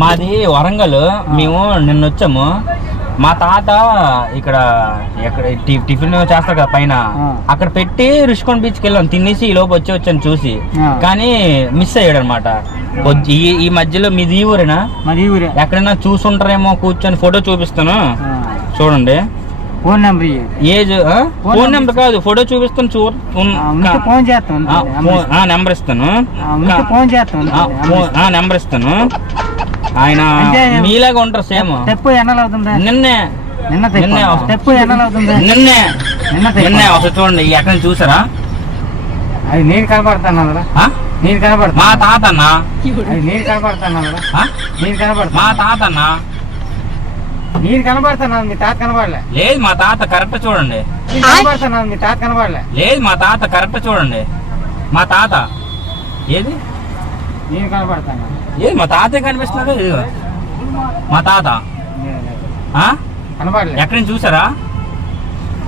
మాది వరంగల్. మేము నిన్న వచ్చాము. మా తాత ఇక్కడ ఎక్కడ టిఫిన్ చేస్తారు కదా పైన, అక్కడ పెట్టి రుషికొండ బీచ్కి వెళ్ళాం. తినేసి ఈ లోపు వచ్చాను చూసి, కానీ మిస్ అయ్యాడు అనమాట. ఈ మధ్యలో మీది ఈ ఊరేనా? ఎక్కడైనా చూసుంటారేమో. కూర్చొని ఫోటో చూపిస్తాను చూడండి. Phone number age phone number కాదు, ఫోటో చూపిస్తాను. నెంబర్ ఇస్తాను, నెంబర్ ఇస్తాను. ఆయన మీలాగా ఉంటారు సేమ్. నిన్నే చూడండి. ఎక్కడ చూసారా? అది నేను కనపడతాను. మా తాత అన్న. నేను కనపడతాను. మా తాత అన్న. నేను కనబడతాను. మీ తాత కనబడలే. లేదు మా తాత కరెక్ట్ చూడండి. కనబడతాను. మీ తాత కనబడలే. లేదు మా తాత కరెక్ట్ చూడండి. మా తాత ఏది? నేను కనబడతాను. ఏది మా తాతే కనిపిస్తున్నాడు. మా తాత కనబడలేదు. ఎక్కడి నుంచి చూసారా?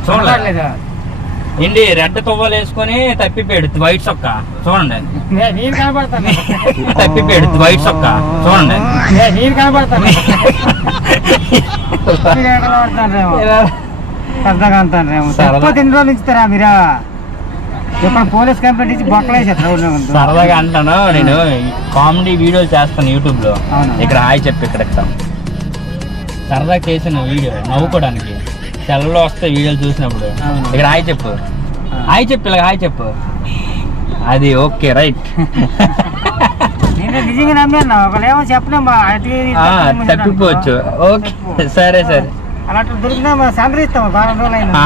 చూడలేదు. ఏంటి రెడ్ తువ్వలు వేసుకొని తప్పిపోయాడు వైట్ సొక్క. చూడండి. నేను కనబడతాను. తప్పిపోయాడు వైట్ సొక్క. చూడండి. నేను కనబడతాను. పెద్దగా అంటాను. ఎన్ని రోజులు ఇస్తారా మీరు? ఇప్పుడు పోలీస్ కంప్లైంట్ ఇచ్చి బొక్కలేసారు. సరదాగా అంటాను. నేను కామెడీ వీడియోలు చేస్తాను యూట్యూబ్ లో. ఇక్కడ హాయ్ చెప్పు. ఇక్కడ సరదాగా చేసిన వీడియో నవ్వుకోవడానికి. సెలవులో వస్తే వీడియోలు చూసినప్పుడు ఇక్కడ హాయ్ చెప్పు. హాయ్ చెప్పు. ఇలా హాయ్ చెప్పు. అది ఓకే రైట్. నిజంగా నమ్మాను. ఒకళ్ళేమో చెప్పలేమా తప్పిపోవచ్చు. ఓకే సరే సరే. అలాంటి దొరికినా సంగ్రహిస్తాము. 12 రోజులు అయినా